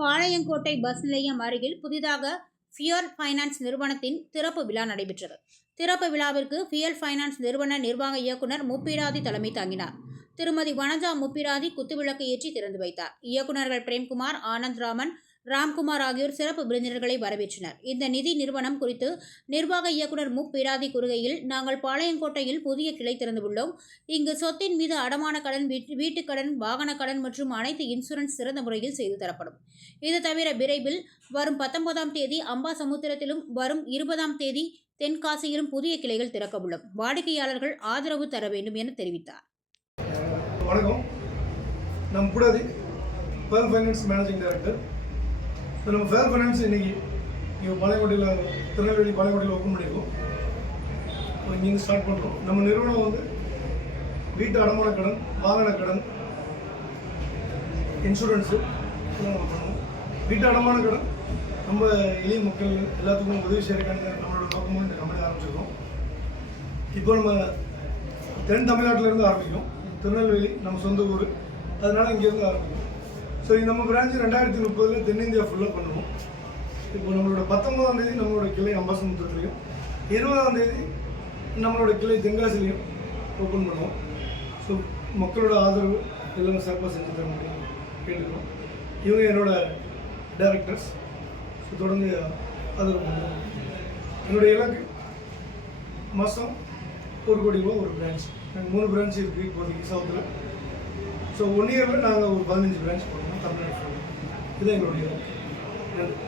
Palayamkottai bus நிலையம் அருகில் புதிதாக ஃபியல் ஃபைனான்ஸ் நிறுவனத்தின் திறப்பு விழா நடைபெற்றது. திறப்பு விழாவிற்கு ஃபியல் ஃபைனான்ஸ் நிறுவன நிர்வாக இயக்குனர் முப்பிராதி தலைமை தாங்கினார். திருமதி வனஜா முப்பிராதி குத்துவிளக்கு ஏற்றி திறந்து வைத்தார். இயக்குநர்கள் பிரேம்குமார், ஆனந்த்ராமன், ராம்குமார் ஆகியோர் சிறப்பு விருந்தினர்களை வரவேற்றனர். இந்த நிதி நிறுவனம் குறித்து நிர்வாக இயக்குனர் முப்பிராதி கூறுகையில், நாங்கள் பாளையங்கோட்டையில் புதிய கிளை திறந்துள்ளோம். இங்கு சொத்தின் மீது அடமான கடன், வீட்டுக்கடன், வாகன கடன் மற்றும் அனைத்து இன்சூரன்ஸ் சிறந்த முறையில் செய்து தரப்படும். இது தவிர விரைவில் வரும் 19ஆம் தேதி அம்பாசமுத்திரத்திலும், வரும் 20ஆம் தேதி தென்காசியிலும் புதிய கிளைகள் திறக்க உள்ளோம். வாடிக்கையாளர்கள் ஆதரவு தர வேண்டும் என தெரிவித்தார். வணக்கம். நம்ம புடாதி ஃபியல் ஃபைனான்ஸ் மேனேஜிங் டைரக்டர். நம்ம ஃபியல் ஃபைனான்ஸ் இன்னைக்கு இங்கே பாளையங்கோட்டையில், திருநெல்வேலி பாளையங்கோட்டையில் ஓப்பன் பண்ணியிருக்கோம். இங்கே ஸ்டார்ட் பண்ணுறோம். நம்ம நிறுவனம் வந்து வீட்டு அடமான கடன், வாகன கடன், இன்சூரன்ஸு இதெல்லாம் நம்ம பண்ணுவோம். வீட்டு அடமான கடன் நம்ம எளிய மக்கள் எல்லாத்துக்கும் உதவி செய்யறதுக்கான நம்மளோட நோக்கமும் இந்த கம்பெனி ஆரம்பிச்சிருக்கோம். இப்போ நம்ம தென் தமிழ்நாட்டிலேருந்து ஆரம்பிக்கும். திருநெல்வேலி நம்ம சொந்த ஊர், அதனால் இங்கேருந்து ஆரம்பிக்கும். ஸோ நம்ம பிரான்ச்சு 2030 தென்னிந்தியா ஃபுல்லாக பண்ணுவோம். இப்போ நம்மளோட 19ஆம் தேதி நம்மளோட கிளை அம்பாசமுத்திரத்துலையும், 20ஆம் தேதி நம்மளோட கிளை தென்காசிலையும் ஓப்பன் பண்ணுவோம். ஸோ மக்களோட ஆதரவு எல்லாம் சிறப்பாக செஞ்சு தர முடியும் கேட்டுக்கிறோம். இவங்க என்னோட டைரக்டர்ஸ். ஸோ தொடர்ந்து ஆதரவு பண்ணுவோம். என்னுடைய இலக்கு மாதம் 1 கோடி ரூபா ஒரு பிரான்ச். நாங்கள் 3 பிரான்ச் இருக்குது இப்போதைக்கு சவுத்தில். ஸோ 1 இயரில் நாங்கள் ஒரு 15 பிரான்ச் போடுறோம் தமிழ்நாட்டில். இதுதான் எங்களுடைய நன்றி.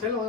Chalo,